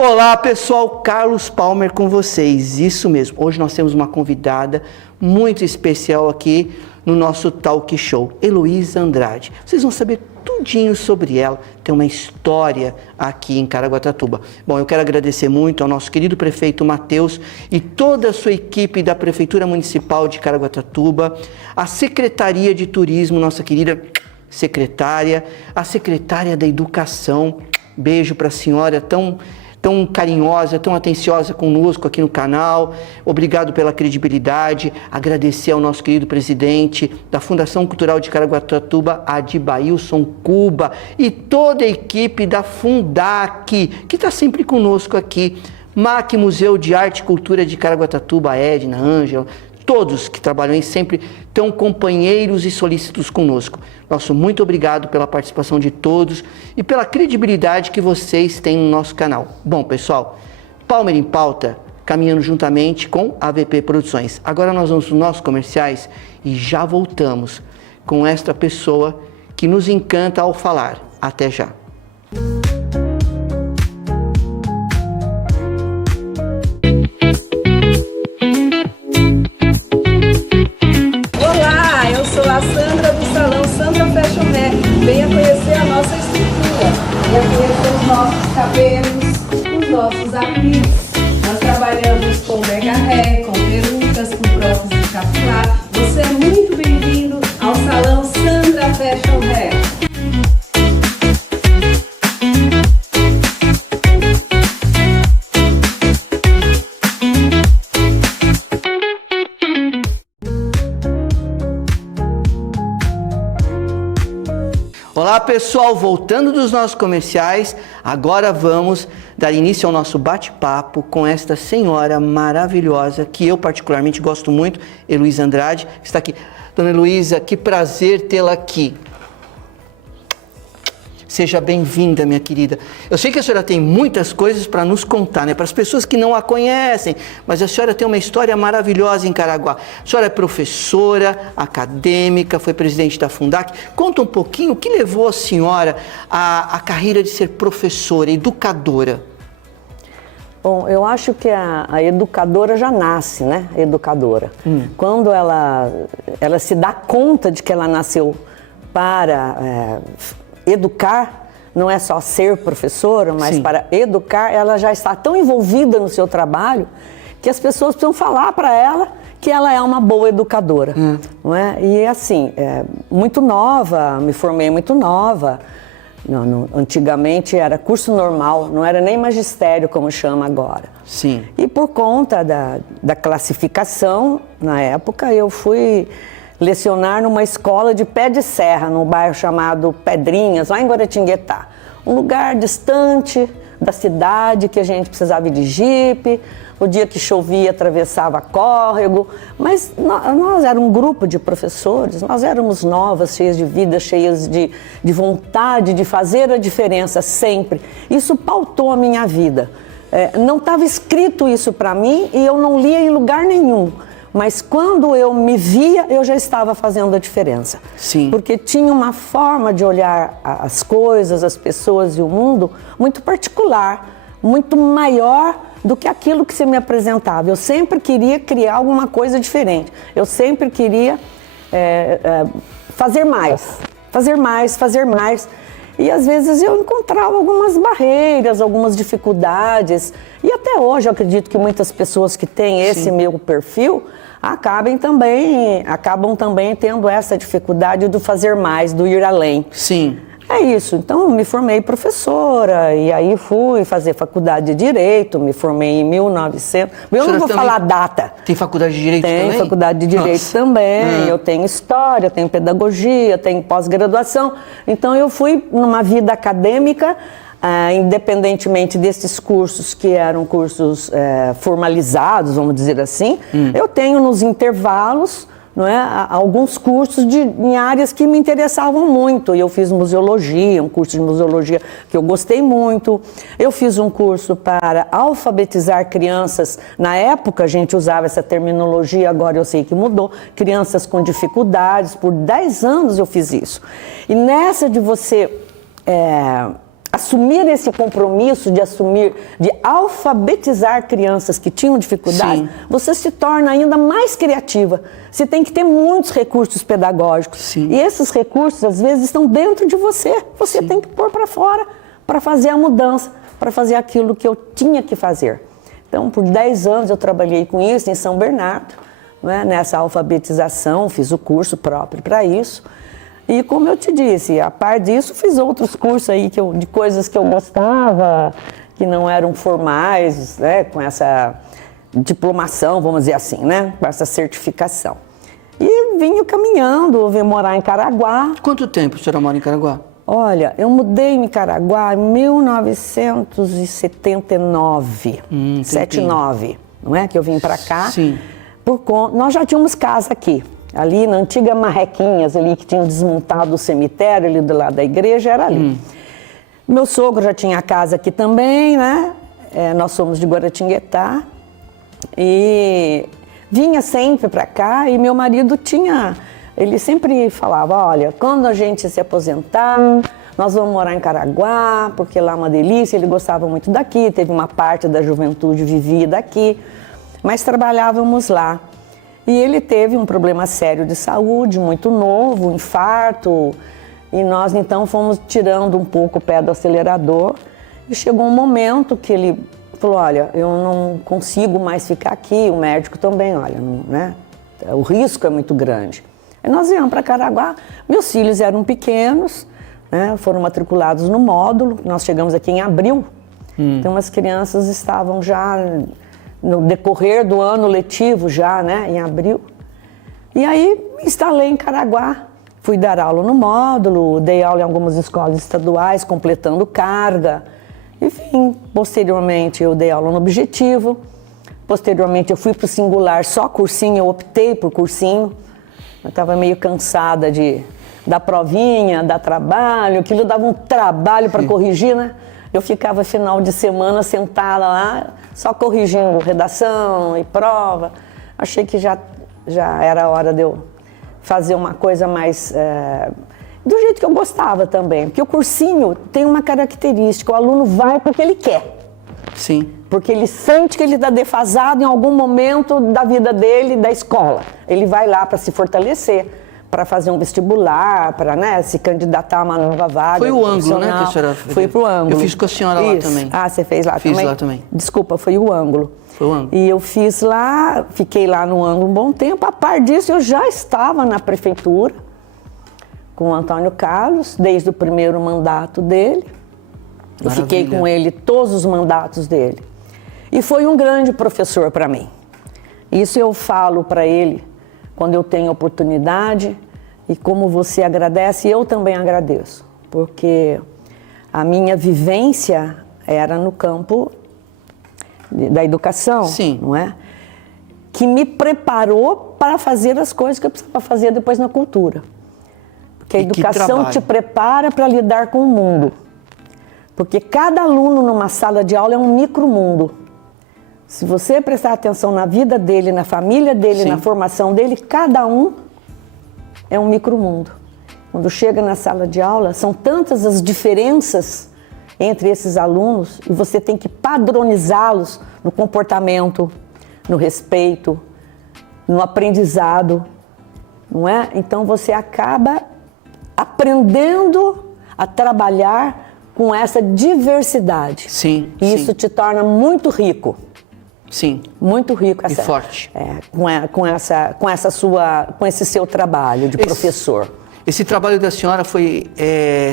Olá pessoal, Carlos Palmer com vocês, isso mesmo, hoje nós temos uma convidada muito especial aqui no nosso talk show, Heloísa Andrade. Vocês vão saber tudinho sobre ela, tem uma história aqui em Caraguatatuba. Bom, eu quero agradecer muito ao nosso querido prefeito Matheus e toda a sua equipe da Prefeitura Municipal de Caraguatatuba, a Secretaria de Turismo, nossa querida secretária, a secretária da Educação, beijo para a senhora tão carinhosa, tão atenciosa conosco aqui no canal. Obrigado pela credibilidade. Agradecer ao nosso querido presidente da Fundação Cultural de Caraguatatuba, Adibailson Cuba, e toda a equipe da Fundac, que está sempre conosco aqui. MAC, Museu de Arte e Cultura de Caraguatatuba, Edna, Ângela, todos que trabalham aí sempre tão companheiros e solícitos conosco. Nosso muito obrigado pela participação de todos e pela credibilidade que vocês têm no nosso canal. Bom, pessoal, Palmer em Pauta, caminhando juntamente com a AVP Produções. Agora nós vamos nos nossos comerciais e já voltamos com esta pessoa que nos encanta ao falar. Até já. Venha conhecer a nossa estrutura, venha conhecer os nossos cabelos, os nossos acrílicos. Nós trabalhamos com mega hair, com perucas, com prótese capilar. Você é muito bem-vindo ao Salão Sandra Fashion Hair. Olá pessoal, voltando dos nossos comerciais, agora vamos dar início ao nosso bate-papo com esta senhora maravilhosa, que eu particularmente gosto muito, Heloísa Andrade, que está aqui. Dona Heloísa, que prazer tê-la aqui. Seja bem-vinda, minha querida. Eu sei que a senhora tem muitas coisas para nos contar, né? Para as pessoas que não a conhecem, mas a senhora tem uma história maravilhosa em Caraguá. A senhora é professora, acadêmica, foi presidente da Fundac. Conta um pouquinho o que levou a senhora à carreira de ser professora, educadora. Bom, eu acho que a educadora já nasce, né? Educadora. Quando ela se dá conta de que ela nasceu para educar, não é só ser professora, mas Sim. Para educar, ela já está tão envolvida no seu trabalho que as pessoas precisam falar para ela que ela é uma boa educadora. Não é? E assim, muito nova, me formei muito nova. Antigamente era curso normal, não era nem magistério como chama agora. Sim. E por conta da classificação, na época, eu fui lecionar numa escola de Pé de Serra, num bairro chamado Pedrinhas, lá em Guaratinguetá. Um lugar distante da cidade, que a gente precisava ir de jipe, o dia que chovia atravessava córrego, mas nós éramos um grupo de professores, nós éramos novas, cheias de vida, cheias de vontade de fazer a diferença sempre. Isso pautou a minha vida. Não estava escrito isso para mim e eu não lia em lugar nenhum. Mas quando eu me via, eu já estava fazendo a diferença. Sim. Porque tinha uma forma de olhar as coisas, as pessoas e o mundo muito particular, muito maior do que aquilo que você me apresentava. Eu sempre queria criar alguma coisa diferente. Eu sempre queria fazer mais, fazer mais, fazer mais. E às vezes eu encontrava algumas barreiras, algumas dificuldades. E até hoje eu acredito que muitas pessoas que têm esse Sim. meu perfil acabam também tendo essa dificuldade do fazer mais, do ir além. Sim. É isso. Então, me formei professora e aí fui fazer faculdade de Direito, me formei em 1900... Eu não vou falar a data. Tem faculdade de Direito também? Tem faculdade de Direito também. Eu tenho História, tenho Pedagogia, tenho pós-graduação. Então, eu fui numa vida acadêmica, independentemente desses cursos que eram cursos formalizados, vamos dizer assim. Eu tenho nos intervalos... Não é? Alguns cursos em áreas que me interessavam muito. Eu fiz museologia, um curso de museologia que eu gostei muito. Eu fiz um curso para alfabetizar crianças. Na época a gente usava essa terminologia, agora eu sei que mudou. Crianças com dificuldades. Por 10 anos eu fiz isso. E nessa de você assumir esse compromisso de alfabetizar crianças que tinham dificuldade, Sim. você se torna ainda mais criativa. Você tem que ter muitos recursos pedagógicos. Sim. E esses recursos, às vezes, estão dentro de você. Você tem que pôr para fora para fazer a mudança, para fazer aquilo que eu tinha que fazer. Então, por 10 anos eu trabalhei com isso em São Bernardo, né, nessa alfabetização, fiz o curso próprio para isso. E como eu te disse, a par disso, fiz outros cursos aí de coisas que eu gostava, que não eram formais, né, com essa diplomação, vamos dizer assim, né, com essa certificação. E vim caminhando, vim morar em Caraguá. Quanto tempo a senhora mora em Caraguá? Olha, eu mudei em Caraguá em 1979, 79, não é? Que eu vim para cá. Sim. Nós já tínhamos casa aqui, ali na antiga Marrequinhas, ali que tinham desmontado o cemitério, ali do lado da igreja, era ali. Meu sogro já tinha casa aqui também, né? Nós somos de Guaratinguetá. E vinha sempre para cá e meu marido ele sempre falava, olha, quando a gente se aposentar, nós vamos morar em Caraguá, porque lá é uma delícia, ele gostava muito daqui, teve uma parte da juventude vivia daqui, mas trabalhávamos lá. E ele teve um problema sério de saúde, muito novo, um infarto, e nós então fomos tirando um pouco o pé do acelerador, e chegou um momento que ele falou, olha, eu não consigo mais ficar aqui, o médico também, olha, né? O risco é muito grande. Aí nós viemos para Caraguá, meus filhos eram pequenos, né? Foram matriculados no módulo, nós chegamos aqui em abril, então as crianças estavam já no decorrer do ano letivo, já, né? Em abril. E aí me instalei em Caraguá, fui dar aula no módulo, dei aula em algumas escolas estaduais, completando carga. Enfim, posteriormente eu dei aula no Objetivo, posteriormente eu fui para o singular, só cursinho, eu optei por cursinho. Eu estava meio cansada da provinha, dar trabalho, aquilo dava um trabalho para corrigir, né? Eu ficava final de semana sentada lá, só corrigindo redação e prova. Achei que já era a hora de eu fazer uma coisa mais... do jeito que eu gostava também, porque o cursinho tem uma característica, o aluno vai porque ele quer. Sim. Porque ele sente que ele está defasado em algum momento da vida dele, da escola. Ele vai lá para se fortalecer, para fazer um vestibular, para, né, se candidatar a uma nova vaga. Foi o ângulo, né, que a senhora fez? Foi pro ângulo. Eu fiz com a senhora lá também. Ah, você fez lá também? Fiz lá também. Desculpa, foi o ângulo. Foi o ângulo. E eu fiz lá, fiquei lá no ângulo um bom tempo. A par disso, eu já estava na prefeitura com o Antônio Carlos, desde o primeiro mandato dele. Eu fiquei com ele todos os mandatos dele. E foi um grande professor para mim. Isso eu falo para ele quando eu tenho oportunidade, e como você agradece, eu também agradeço, porque a minha vivência era no campo da educação, Sim. Não é? Que me preparou para fazer as coisas que eu precisava fazer depois na cultura. Porque a educação te prepara para lidar com o mundo. Porque cada aluno numa sala de aula é um micromundo. Se você prestar atenção na vida dele, na família dele, Sim. na formação dele, cada um é um micromundo. Quando chega na sala de aula, são tantas as diferenças entre esses alunos e você tem que padronizá-los no comportamento, no respeito, no aprendizado, não é? Então você acaba aprendendo a trabalhar com essa diversidade. Sim. E isso te torna muito rico. Sim. Muito rico. E forte. Com esse seu trabalho de professor. Esse trabalho da senhora foi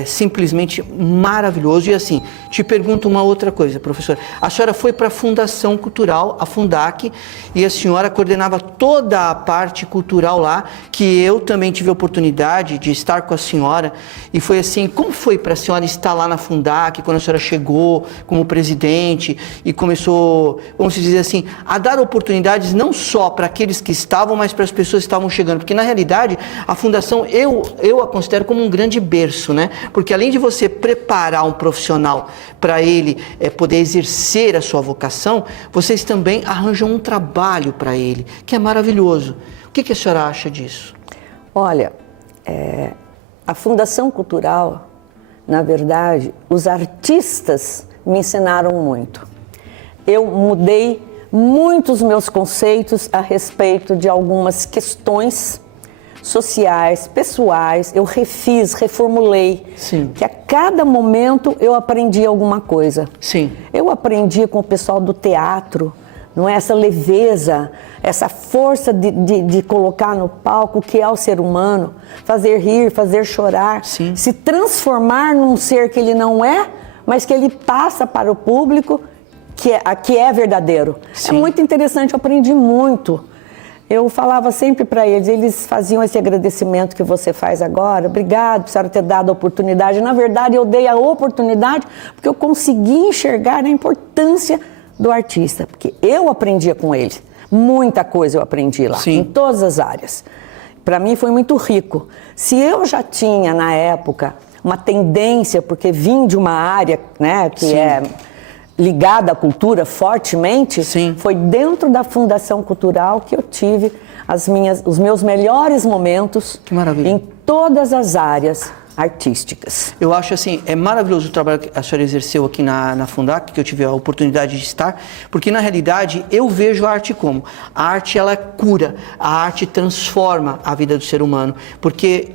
simplesmente maravilhoso. E assim, te pergunto uma outra coisa, professora. A senhora foi para a Fundação Cultural, a Fundac, e a senhora coordenava toda a parte cultural lá, que eu também tive a oportunidade de estar com a senhora. E foi assim, como foi para a senhora estar lá na Fundac, quando a senhora chegou como presidente e começou, vamos dizer assim, a dar oportunidades não só para aqueles que estavam, mas para as pessoas que estavam chegando? Porque na realidade, a Fundação, eu a considero como um grande berço, né? Porque além de você preparar um profissional para ele poder exercer a sua vocação, vocês também arranjam um trabalho para ele, que é maravilhoso. O que a senhora acha disso? Olha, a Fundação Cultural na verdade, os artistas me ensinaram muito. Eu mudei muitos meus conceitos a respeito de algumas questões sociais, pessoais. Eu refiz, reformulei. Sim. Que a cada momento eu aprendi alguma coisa. Sim. Eu aprendi com o pessoal do teatro, não é? Essa leveza, essa força de colocar no palco o que é o ser humano, fazer rir, fazer chorar, Sim. se transformar num ser que ele não é, mas que ele passa para o público que é verdadeiro. Sim. É muito interessante, eu aprendi muito. Eu falava sempre para eles faziam esse agradecimento que você faz agora. Obrigado por senhora ter dado a oportunidade. Na verdade, eu dei a oportunidade porque eu consegui enxergar a importância do artista, porque eu aprendia com ele. Muita coisa eu aprendi lá, Sim. em todas as áreas. Para mim foi muito rico. Se eu já tinha, na época, uma tendência, porque vim de uma área, né, que Sim. é ligada à cultura fortemente, Sim. foi dentro da Fundação Cultural que eu tive os meus melhores momentos. Que maravilha. Em todas as áreas artísticas. Eu acho assim, é maravilhoso o trabalho que a senhora exerceu aqui na Fundac, que eu tive a oportunidade de estar, porque na realidade eu vejo a arte como? A arte ela cura, a arte transforma a vida do ser humano, porque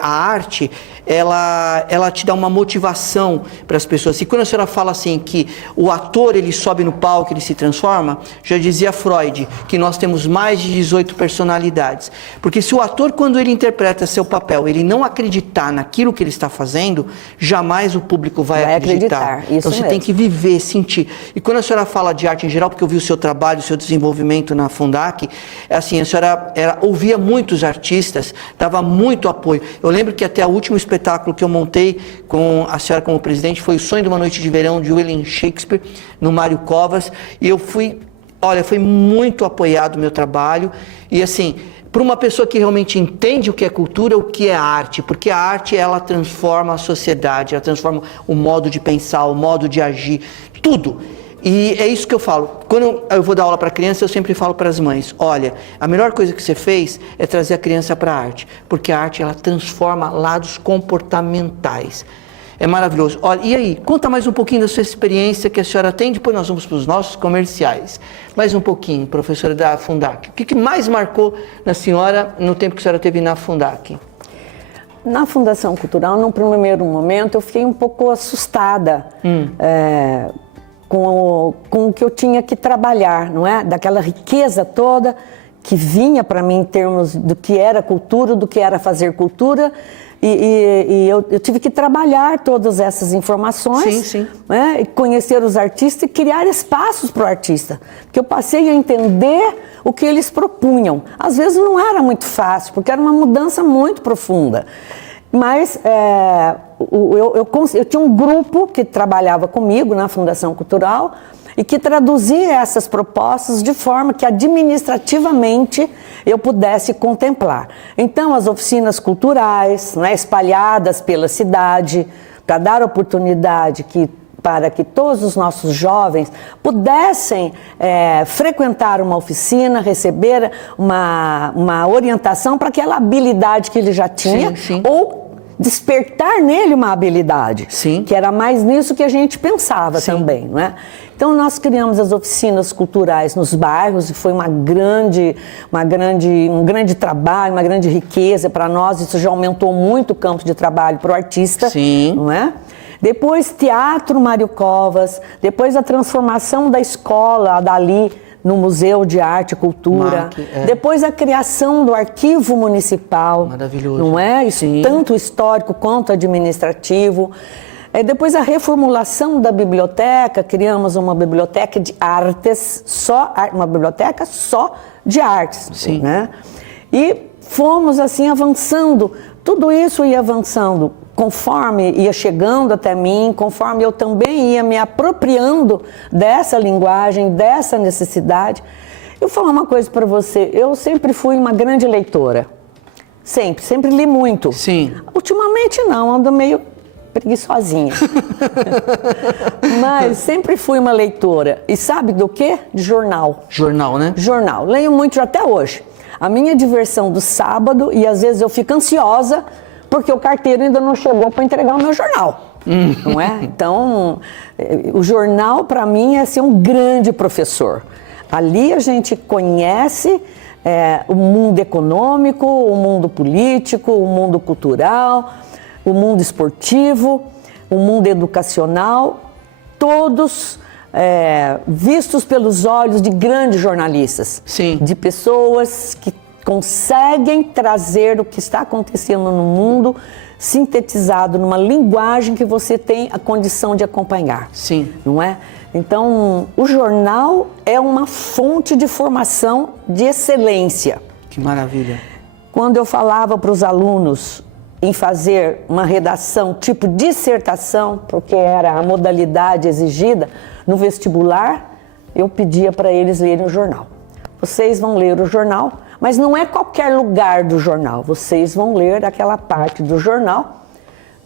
a arte ela te dá uma motivação para as pessoas. E quando a senhora fala assim que o ator ele sobe no palco, ele se transforma, já dizia Freud que nós temos mais de 18 personalidades, porque se o ator quando ele interpreta seu papel, ele não acreditar naquilo que ele está fazendo, jamais o público vai acreditar. Isso então você mesmo. tem que viver, sentir. E quando a senhora fala de arte em geral, porque eu vi o seu trabalho, o seu desenvolvimento na Fundac, assim, a senhora ouvia muitos artistas, dava muito apoio. Eu lembro que até o último espetáculo que eu montei com a senhora como presidente foi O Sonho de uma Noite de Verão, de William Shakespeare, no Mário Covas, e eu fui, olha, foi muito apoiado o meu trabalho, e assim, para uma pessoa que realmente entende o que é cultura, o que é arte, porque a arte ela transforma a sociedade, ela transforma o modo de pensar, o modo de agir, tudo. E é isso que eu falo. Quando eu vou dar aula para criança, eu sempre falo para as mães, olha, a melhor coisa que você fez é trazer a criança para a arte, porque a arte ela transforma lados comportamentais. É maravilhoso. Olha, e aí, conta mais um pouquinho da sua experiência que a senhora tem, depois nós vamos para os nossos comerciais. Mais um pouquinho, professora da Fundac. O que mais marcou na senhora no tempo que a senhora teve na Fundac? Na Fundação Cultural, num primeiro momento, eu fiquei um pouco assustada com o que eu tinha que trabalhar, não é? Daquela riqueza toda que vinha para mim em termos do que era cultura, do que era fazer cultura. E eu tive que trabalhar todas essas informações, sim, sim. Né, conhecer os artistas e criar espaços para o artista. Porque eu passei a entender o que eles propunham. Às vezes não era muito fácil, porque era uma mudança muito profunda. Mas eu tinha um grupo que trabalhava comigo na Fundação Cultural e que traduzia essas propostas de forma que administrativamente eu pudesse contemplar. Então, as oficinas culturais, né, espalhadas pela cidade, para dar oportunidade para que todos os nossos jovens pudessem frequentar uma oficina, receber uma orientação para aquela habilidade que ele já tinha, sim. ou despertar nele uma habilidade, sim. que era mais nisso que a gente pensava também, não é? Então nós criamos as oficinas culturais nos bairros e foi um grande trabalho, uma grande riqueza para nós. Isso já aumentou muito o campo de trabalho para o artista, sim. não é? Depois Teatro Mário Covas, depois a transformação da escola dali no Museu de Arte e Cultura, depois a criação do Arquivo Municipal, maravilhoso, não é? Isso, sim. Tanto histórico quanto administrativo. Depois a reformulação da biblioteca, criamos uma biblioteca de artes, uma biblioteca só de artes, sim. Né? E fomos assim avançando, tudo isso ia avançando conforme ia chegando até mim, conforme eu também ia me apropriando dessa linguagem, dessa necessidade. Eu vou falar uma coisa para você, eu sempre fui uma grande leitora, sempre li muito. Sim. Ultimamente não, ando meio preguiçosinha. Mas sempre fui uma leitora. E sabe do quê? De jornal. Jornal, né? Jornal. Leio muito até hoje. A minha diversão do sábado, e às vezes eu fico ansiosa porque o carteiro ainda não chegou para entregar o meu jornal. Não é? Então, o jornal para mim é ser um grande professor. Ali a gente conhece o mundo econômico, o mundo político, o mundo cultural, o mundo esportivo, o mundo educacional, todos vistos pelos olhos de grandes jornalistas. Sim. De pessoas que conseguem trazer o que está acontecendo no mundo sintetizado numa linguagem que você tem a condição de acompanhar. Sim. Não é? Então, o jornal é uma fonte de formação de excelência. Que maravilha. Quando eu falava para os alunos em fazer uma redação tipo dissertação, porque era a modalidade exigida no vestibular, eu pedia para eles lerem o jornal. Vocês vão ler o jornal, mas não é qualquer lugar do jornal. Vocês vão ler aquela parte do jornal,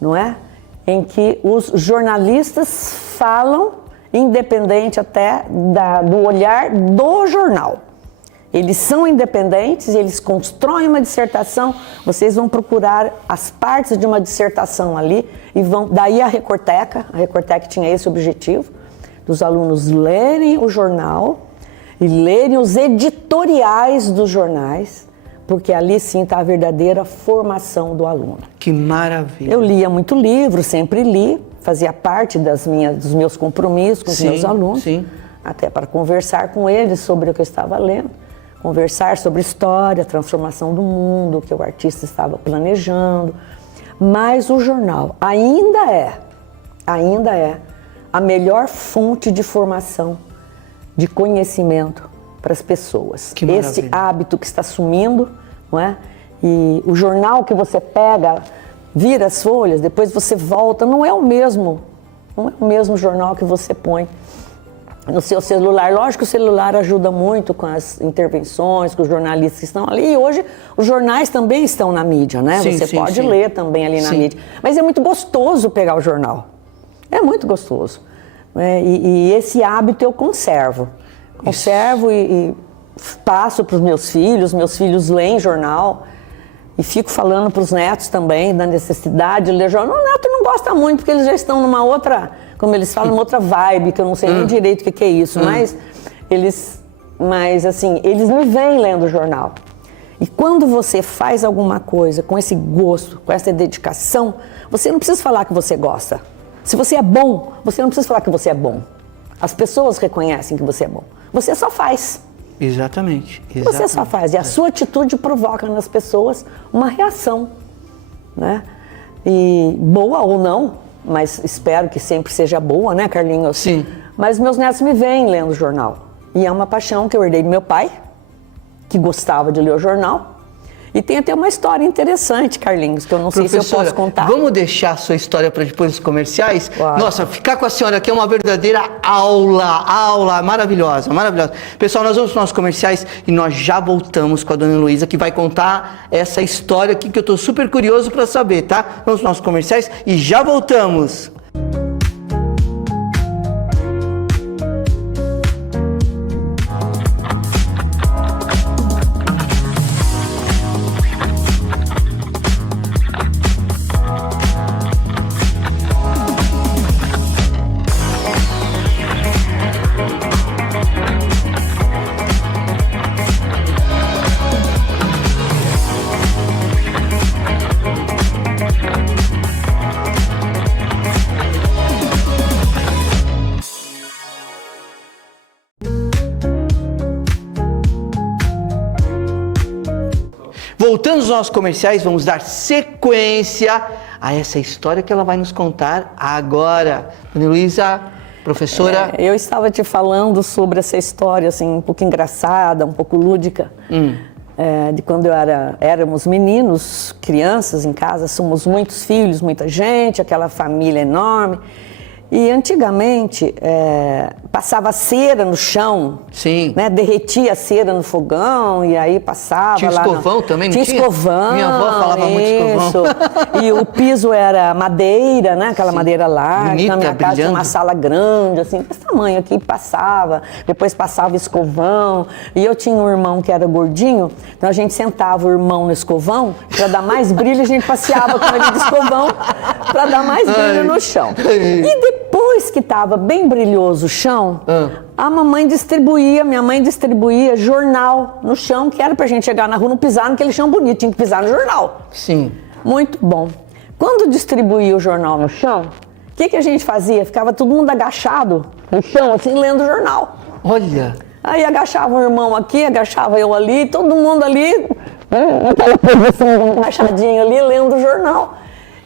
não é? Em que os jornalistas falam, independente até do olhar do jornal. Eles são independentes, eles constroem uma dissertação, vocês vão procurar as partes de uma dissertação ali e vão... Daí a Recorteca tinha esse objetivo, dos alunos lerem o jornal e lerem os editoriais dos jornais, porque ali sim está a verdadeira formação do aluno. Que maravilha. Eu lia muito livro, sempre li, fazia parte dos meus compromissos com os meus alunos, sim. Até para conversar com eles sobre o que eu estava lendo, conversar sobre história, transformação do mundo, o que o artista estava planejando. Mas o jornal ainda é a melhor fonte de formação, de conhecimento para as pessoas. Que maravilha. Esse hábito que está sumindo, não é? E o jornal que você pega, vira as folhas, depois você volta, não é o mesmo jornal que você põe no seu celular. Lógico que o celular ajuda muito com as intervenções, com os jornalistas que estão ali. E hoje os jornais também estão na mídia, né? Sim, você pode ler também ali na mídia. Mas é muito gostoso pegar o jornal. É muito gostoso. E esse hábito eu conservo. Conservo e passo para os meus filhos leem jornal. E fico falando para os netos também da necessidade de ler jornal. O neto não gosta muito, porque eles já estão numa outra, como eles falam, uma outra vibe, que eu não sei nem direito o que é isso, mas eles me veem lendo jornal. E quando você faz alguma coisa com esse gosto, com essa dedicação, você não precisa falar que você gosta. Se você é bom, você não precisa falar que você é bom. As pessoas reconhecem que você é bom. Você só faz. Exatamente. Você só faz. E a sua atitude provoca nas pessoas uma reação, né? E boa ou não, mas espero que sempre seja boa, né, Carlinhos? Sim. Mas meus netos me veem lendo jornal. E é uma paixão que eu herdei do meu pai, que gostava de ler o jornal. E tem até uma história interessante, Carlinhos, que eu não sei se eu posso contar. Vamos deixar a sua história para depois dos comerciais? Claro. Nossa, ficar com a senhora aqui é uma verdadeira aula maravilhosa. Pessoal, nós vamos para os nossos comerciais e nós já voltamos com a dona Heloísa, que vai contar essa história aqui que eu estou super curioso para saber, tá? Vamos para os nossos comerciais e já voltamos. Voltando aos nossos comerciais, vamos dar sequência a essa história que ela vai nos contar agora. Dona Heloísa, professora... Eu estava te falando sobre essa história, assim, um pouco engraçada, um pouco lúdica, de quando éramos meninos, crianças em casa, somos muitos filhos, muita gente, aquela família enorme. E antigamente, passava cera no chão. Sim. Né? Derretia a cera no fogão e aí passava tinha lá. Escovão também, não tinha? Tinha escovão. Minha avó falava muito escovão. E o piso era madeira, né? Aquela madeira larga. Bonita, Na minha casa tinha brilhando. uma sala grande, assim, desse tamanho aqui, passava. Depois passava escovão. E eu tinha um irmão que era gordinho, então a gente sentava o irmão no escovão, para dar mais brilho, a gente passeava com ele de escovão, para dar mais brilho no chão. E depois que estava bem brilhoso o chão, a minha mãe distribuía jornal no chão, que era pra gente chegar na rua, não pisar naquele chão bonito, tinha que pisar no jornal. Sim. Muito bom. Quando distribuía o jornal no chão, o que a gente fazia? Ficava todo mundo agachado no chão, assim, lendo o jornal. Olha. Aí agachava o irmão aqui, agachava eu ali, todo mundo ali, naquela posição, agachadinho ali, lendo o jornal.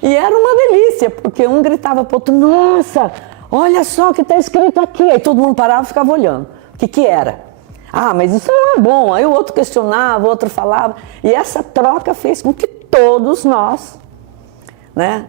E era uma delícia, porque um gritava pro outro, nossa, olha só o que está escrito aqui. Aí todo mundo parava e ficava olhando. O que era? Ah, mas isso não é bom. Aí o outro questionava, o outro falava. E essa troca fez com que todos nós, né,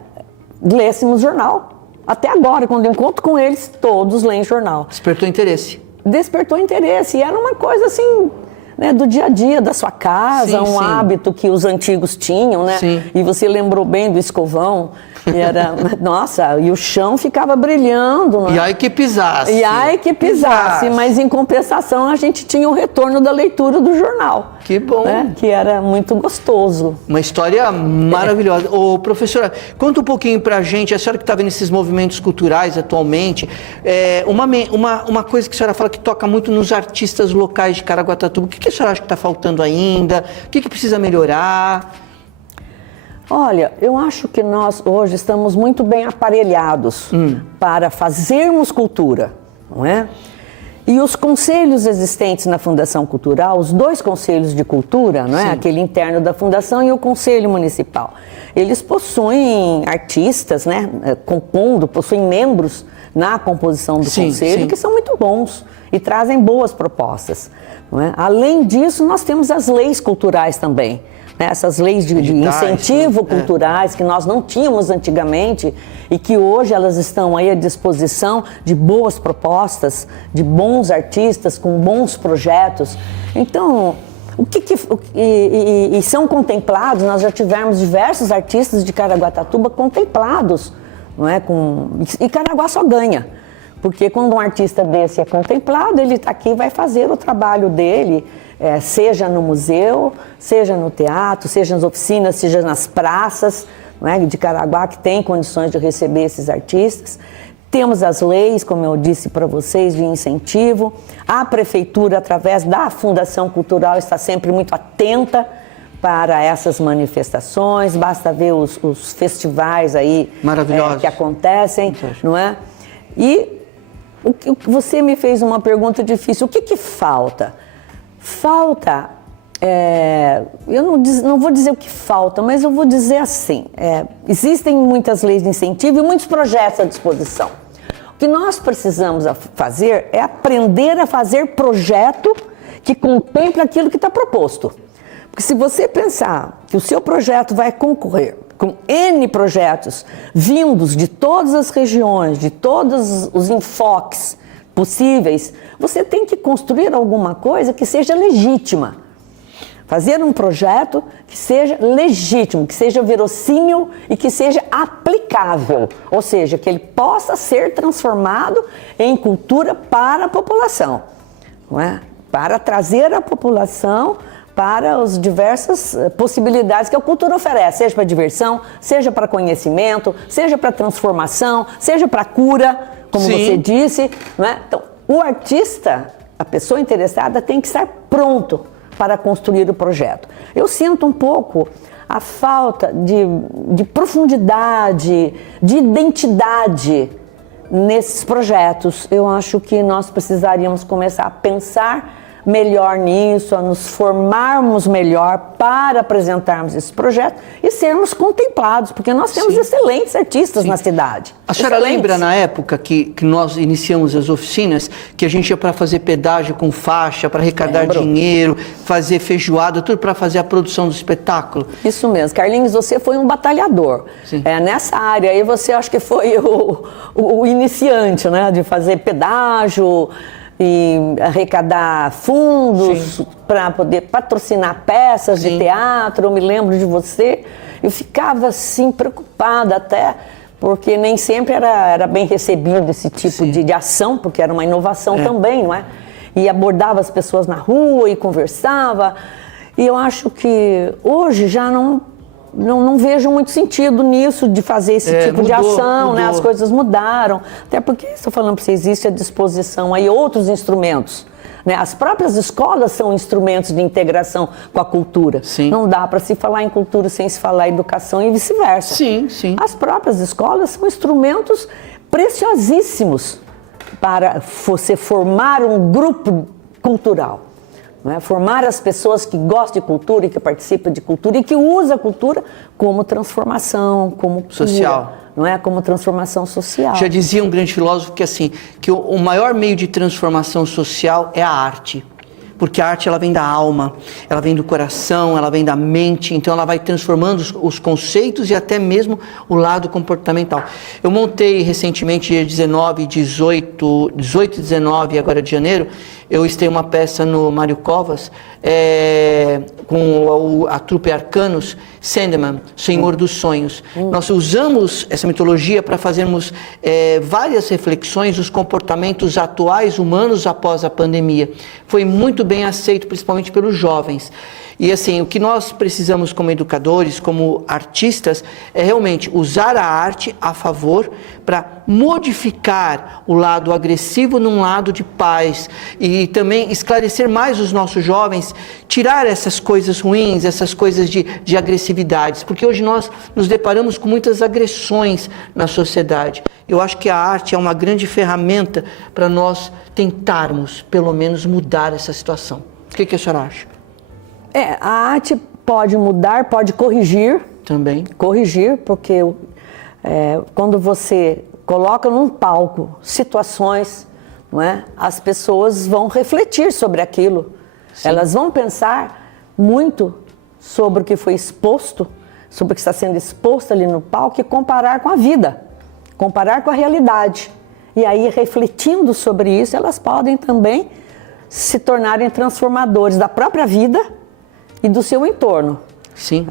lêssemos jornal. Até agora, quando eu encontro com eles, todos leem jornal. Despertou interesse. Despertou interesse. E era uma coisa assim, né, do dia a dia, da sua casa, Sim, sim. hábito que os antigos tinham, né? Sim. E você lembrou bem do escovão. E era, nossa, e o chão ficava brilhando. Né? E ai que pisasse. E ai que pisasse, mas em compensação a gente tinha o retorno da leitura do jornal. Que bom. Né? Que era muito gostoso. Uma história maravilhosa. Ô, professora, conta um pouquinho pra gente, a senhora que está vendo esses movimentos culturais atualmente, uma coisa que a senhora fala que toca muito nos artistas locais de Caraguatatuba. O que a senhora acha que está faltando ainda? O que precisa melhorar? Olha, eu acho que nós hoje estamos muito bem aparelhados para fazermos cultura, não é? E os conselhos existentes na Fundação Cultural, os dois conselhos de cultura, não é? Sim. Aquele interno da Fundação e o Conselho Municipal, eles possuem artistas, né? Possuem membros na composição do Sim, conselho sim. que são muito bons e trazem boas propostas, não é? Além disso, nós temos as leis culturais também. Essas leis de incentivo culturais que nós não tínhamos antigamente e que hoje elas estão aí à disposição de boas propostas, de bons artistas com bons projetos. Então, e são contemplados, nós já tivemos diversos artistas de Caraguatatuba contemplados, não é? E Caraguá só ganha. Porque quando um artista desse é contemplado, ele está aqui e vai fazer o trabalho dele, seja no museu, seja no teatro, seja nas oficinas, seja nas praças, não é, de Caraguá, que tem condições de receber esses artistas. Temos as leis, como eu disse para vocês, de incentivo. A prefeitura, através da Fundação Cultural, está sempre muito atenta para essas manifestações. Basta ver os festivais aí que acontecem, não é? E você me fez uma pergunta difícil. O que falta? Falta, eu não vou dizer o que falta, mas eu vou dizer assim, existem muitas leis de incentivo e muitos projetos à disposição. O que nós precisamos fazer é aprender a fazer projeto que contemple aquilo que está proposto. Porque se você pensar que o seu projeto vai concorrer com N projetos vindos de todas as regiões, de todos os enfoques possíveis, você tem que construir alguma coisa que seja legítima. Fazer um projeto que seja legítimo, que seja verossímil e que seja aplicável. Ou seja, que ele possa ser transformado em cultura para a população, não é? Para trazer a população para as diversas possibilidades que a cultura oferece, seja para diversão, seja para conhecimento, seja para transformação, seja para cura, como Sim. você disse, não é? Então, o artista, a pessoa interessada, tem que estar pronto para construir o projeto. Eu sinto um pouco a falta de profundidade, de identidade nesses projetos. Eu acho que nós precisaríamos começar a pensar melhor nisso, a nos formarmos melhor para apresentarmos esse projeto e sermos contemplados, porque nós temos excelentes artistas na cidade. A senhora Excelentes. lembra na época que nós iniciamos as oficinas, que a gente ia para fazer pedágio com faixa, para arrecadar dinheiro, fazer feijoada, tudo para fazer a produção do espetáculo? Isso mesmo. Carlinhos, você foi um batalhador. Nessa área aí você acho que foi o iniciante, né, de fazer pedágio e arrecadar fundos para poder patrocinar peças de teatro. Eu me lembro de você. Eu ficava assim preocupada até, porque nem sempre era bem recebido esse tipo de ação, porque era uma inovação também, não é? E abordava as pessoas na rua e conversava. E eu acho que hoje já não vejo muito sentido nisso, de fazer esse tipo de ação, né? As coisas mudaram. Até porque, estou falando para você, existe à disposição aí outros instrumentos. Né? As próprias escolas são instrumentos de integração com a cultura. Não dá para se falar em cultura sem se falar em educação e vice-versa. As próprias escolas são instrumentos preciosíssimos para você formar um grupo cultural. Não é? Formar as pessoas que gostam de cultura e que participam de cultura e que usam a cultura como transformação, como social, não é? Como transformação social. Já dizia um grande filósofo que assim, que o maior meio de transformação social é a arte. Porque a arte, ela vem da alma, ela vem do coração, ela vem da mente, então ela vai transformando os conceitos e até mesmo o lado comportamental. Eu montei recentemente, dia 18 e 19 agora de janeiro, eu estei uma peça no Mário Covas, com a trupe Arcanos, Sandman, Senhor dos Sonhos. Nós usamos essa mitologia para fazermos várias reflexões dos comportamentos atuais humanos após a pandemia. Foi muito bem aceito, principalmente pelos jovens. E assim, o que nós precisamos como educadores, como artistas, é realmente usar a arte a favor para modificar o lado agressivo num lado de paz e também esclarecer mais os nossos jovens, tirar essas coisas ruins, essas coisas de agressividades, porque hoje nós nos deparamos com muitas agressões na sociedade. Eu acho que a arte é uma grande ferramenta para nós tentarmos, pelo menos, mudar essa situação. O que a senhora acha? A arte pode mudar, pode corrigir. Também. Corrigir, porque quando você coloca num palco situações, não é? As pessoas vão refletir sobre aquilo. Elas vão pensar muito sobre o que foi exposto, sobre o que está sendo exposto ali no palco e comparar com a vida, comparar com a realidade. E aí, refletindo sobre isso, elas podem também se tornarem transformadores da própria vida e do seu entorno.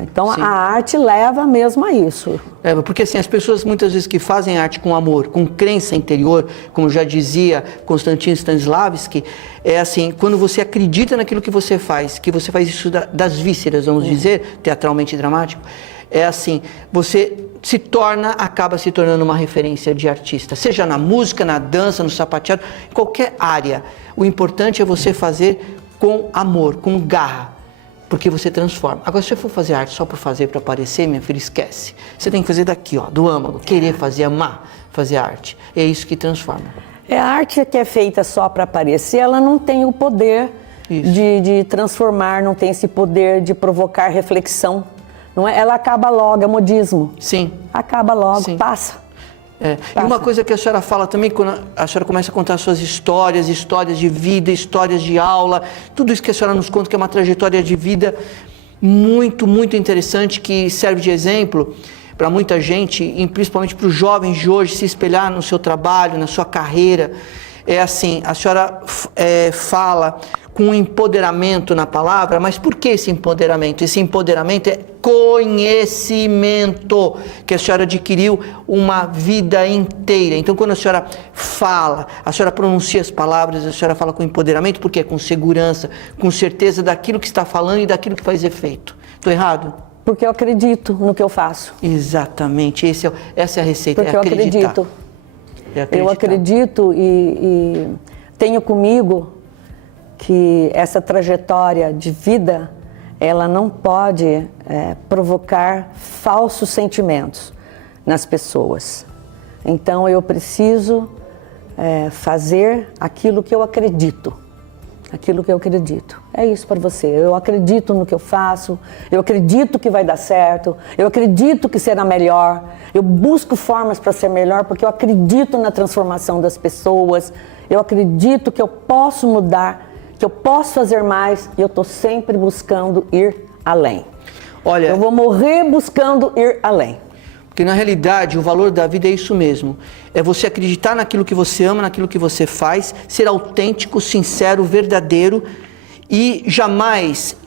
Então a arte leva mesmo a isso. Porque assim, as pessoas muitas vezes que fazem arte com amor, com crença interior, como já dizia Konstantin Stanislavski, é assim, quando você acredita naquilo que você faz isso das vísceras, vamos dizer, teatralmente dramático, é assim, você acaba se tornando uma referência de artista, seja na música, na dança, no sapateado, em qualquer área. O importante é você fazer com amor, com garra, porque você transforma. Agora, se você for fazer arte só por fazer, para aparecer, minha filha, esquece. Você tem que fazer daqui, ó, do âmago, querer fazer, amar fazer arte. É isso que transforma. A arte que é feita só para aparecer, ela não tem o poder de transformar, não tem esse poder de provocar reflexão. Não é? Ela acaba logo, é modismo. Acaba logo, passa. E uma coisa que a senhora fala também, quando a senhora começa a contar suas histórias de vida, histórias de aula, tudo isso que a senhora nos conta, que é uma trajetória de vida muito, muito interessante, que serve de exemplo para muita gente, e principalmente para os jovens de hoje, se espelhar no seu trabalho, na sua carreira. É assim, a senhora fala com empoderamento na palavra, mas por que esse empoderamento? Esse empoderamento é conhecimento que a senhora adquiriu uma vida inteira. Então, quando a senhora fala, a senhora pronuncia as palavras, a senhora fala com empoderamento, porque é com segurança, com certeza daquilo que está falando e daquilo que faz efeito. Estou errado? Porque eu acredito no que eu faço. Exatamente, essa é a receita. Porque eu acredito. Eu acredito e tenho comigo que essa trajetória de vida, ela não pode provocar falsos sentimentos nas pessoas. Então eu preciso fazer aquilo que eu acredito. aquilo que eu acredito. É isso para você. Eu acredito no que eu faço, eu acredito que vai dar certo, eu acredito que será melhor, eu busco formas para ser melhor porque eu acredito na transformação das pessoas, eu acredito que eu posso mudar, que eu posso fazer mais e eu estou sempre buscando ir além. Olha, eu vou morrer buscando ir além. Porque na realidade o valor da vida é isso mesmo. É você acreditar naquilo que você ama, naquilo que você faz, ser autêntico, sincero, verdadeiro e jamais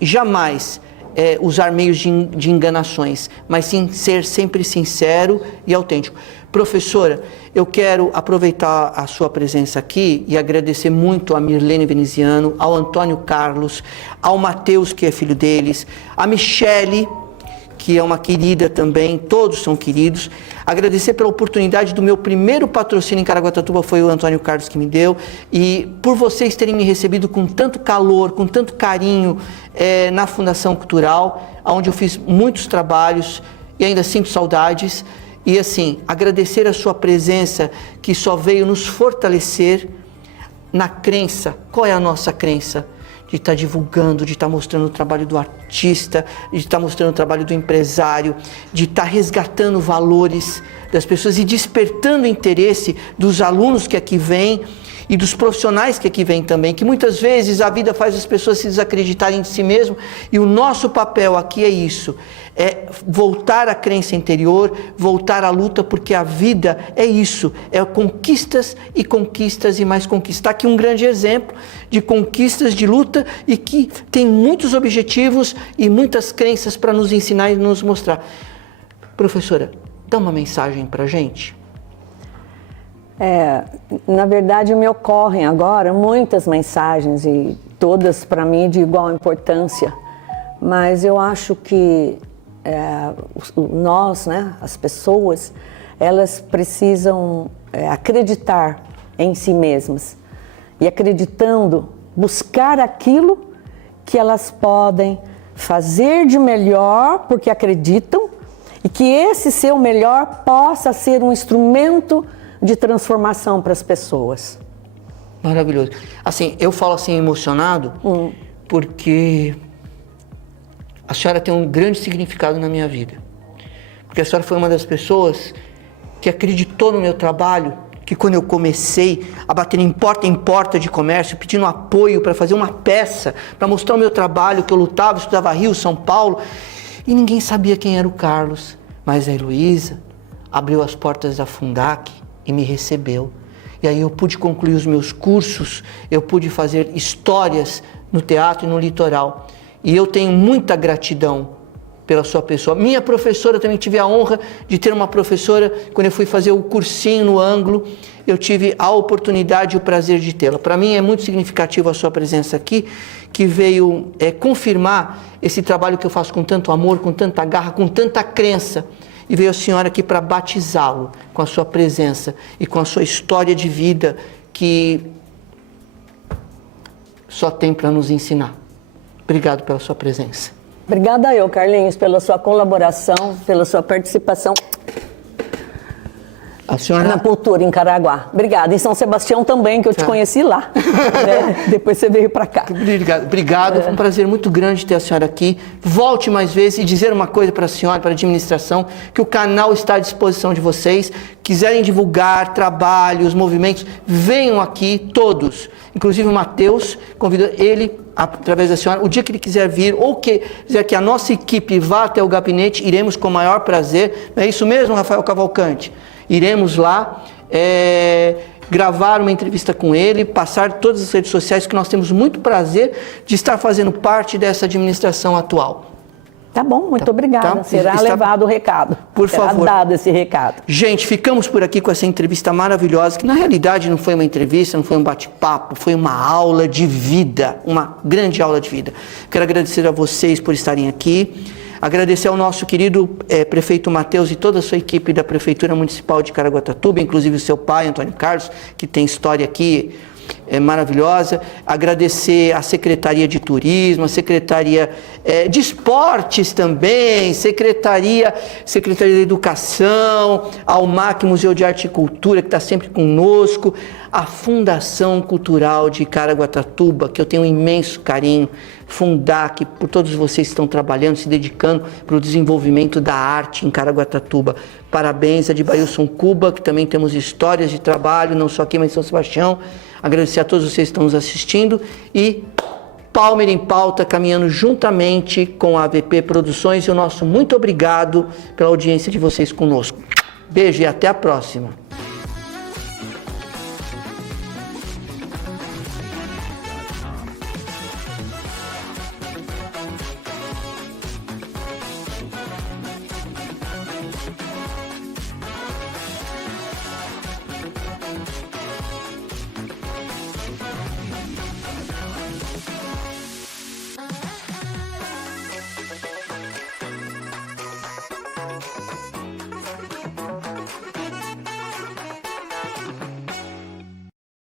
usar meios de enganações, mas sim ser sempre sincero e autêntico. Professora, eu quero aproveitar a sua presença aqui e agradecer muito a Mirlene Veneziano, ao Antônio Carlos, ao Matheus, que é filho deles, a Michele, que é uma querida também, todos são queridos. Agradecer pela oportunidade do meu primeiro patrocínio em Caraguatatuba, foi o Antônio Carlos que me deu, e por vocês terem me recebido com tanto calor, com tanto carinho na Fundação Cultural, onde eu fiz muitos trabalhos e ainda sinto saudades. E assim, agradecer a sua presença, que só veio nos fortalecer na crença. Qual é a nossa crença? De estar divulgando, de estar mostrando o trabalho do artista, de estar mostrando o trabalho do empresário, de estar resgatando valores das pessoas e despertando o interesse dos alunos que aqui vêm e dos profissionais que aqui vêm também, que muitas vezes a vida faz as pessoas se desacreditarem de si mesmo, e o nosso papel aqui é isso, é voltar à crença interior, voltar à luta, porque a vida é isso, é conquistas e mais conquistas. Está aqui um grande exemplo de conquistas, de luta, e que tem muitos objetivos e muitas crenças para nos ensinar e nos mostrar. Professora, dá uma mensagem para a gente. Na verdade me ocorrem agora muitas mensagens e todas para mim de igual importância, mas eu acho que nós, né, as pessoas, elas precisam acreditar em si mesmas e acreditando, buscar aquilo que elas podem fazer de melhor porque acreditam e que esse seu melhor possa ser um instrumento de transformação para as pessoas. Maravilhoso. Assim, eu falo assim emocionado porque a senhora tem um grande significado na minha vida. Porque a senhora foi uma das pessoas que acreditou no meu trabalho, que quando eu comecei a bater em porta de comércio, pedindo apoio para fazer uma peça, para mostrar o meu trabalho, que eu lutava, estudava Rio, São Paulo, e ninguém sabia quem era o Carlos. Mas a Heloísa abriu as portas da Fundac e me recebeu. E aí eu pude concluir os meus cursos, eu pude fazer histórias no teatro e no litoral. E eu tenho muita gratidão pela sua pessoa. Minha professora, também tive a honra de ter uma professora, quando eu fui fazer o cursinho no Ângulo, eu tive a oportunidade e o prazer de tê-la. Para mim é muito significativo a sua presença aqui, que veio confirmar esse trabalho que eu faço com tanto amor, com tanta garra, com tanta crença. E veio a senhora aqui para batizá-lo com a sua presença e com a sua história de vida que só tem para nos ensinar. Obrigado pela sua presença. Obrigada eu, Carlinhos, pela sua colaboração, pela sua participação a senhora... na cultura em Caraguá. Obrigada. Em São Sebastião também, que eu te conheci lá. Né? Depois você veio para cá. Obrigado. Foi um prazer muito grande ter a senhora aqui. Volte mais vezes e dizer uma coisa para a senhora, para a administração, que o canal está à disposição de vocês. Quiserem divulgar trabalhos, movimentos, venham aqui todos. Inclusive o Matheus, convido ele, através da senhora, o dia que ele quiser vir, ou quiser que a nossa equipe vá até o gabinete, iremos com o maior prazer. Não é isso mesmo, Rafael Cavalcante? Iremos lá gravar uma entrevista com ele, passar todas as redes sociais, que nós temos muito prazer de estar fazendo parte dessa administração atual. Tá bom, muito obrigada. Será levado o recado. Por favor. Será dado esse recado. Gente, ficamos por aqui com essa entrevista maravilhosa, que na realidade não foi uma entrevista, não foi um bate-papo, foi uma aula de vida, uma grande aula de vida. Quero agradecer a vocês por estarem aqui. Agradecer ao nosso querido prefeito Matheus e toda a sua equipe da Prefeitura Municipal de Caraguatatuba, inclusive o seu pai, Antônio Carlos, que tem história aqui maravilhosa. Agradecer à Secretaria de Turismo, a Secretaria de Esportes também, Secretaria da Educação, ao MAC, Museu de Arte e Cultura, que está sempre conosco, a Fundação Cultural de Caraguatatuba, que eu tenho um imenso carinho, Fundac, por todos vocês que estão trabalhando, se dedicando para o desenvolvimento da arte em Caraguatatuba. Parabéns a de Bailson Cuba, que também temos histórias de trabalho, não só aqui, mas em São Sebastião. Agradecer a todos vocês que estão nos assistindo e Palmer em Pauta, caminhando juntamente com a AVP Produções, e o nosso muito obrigado pela audiência de vocês conosco. Beijo e até a próxima.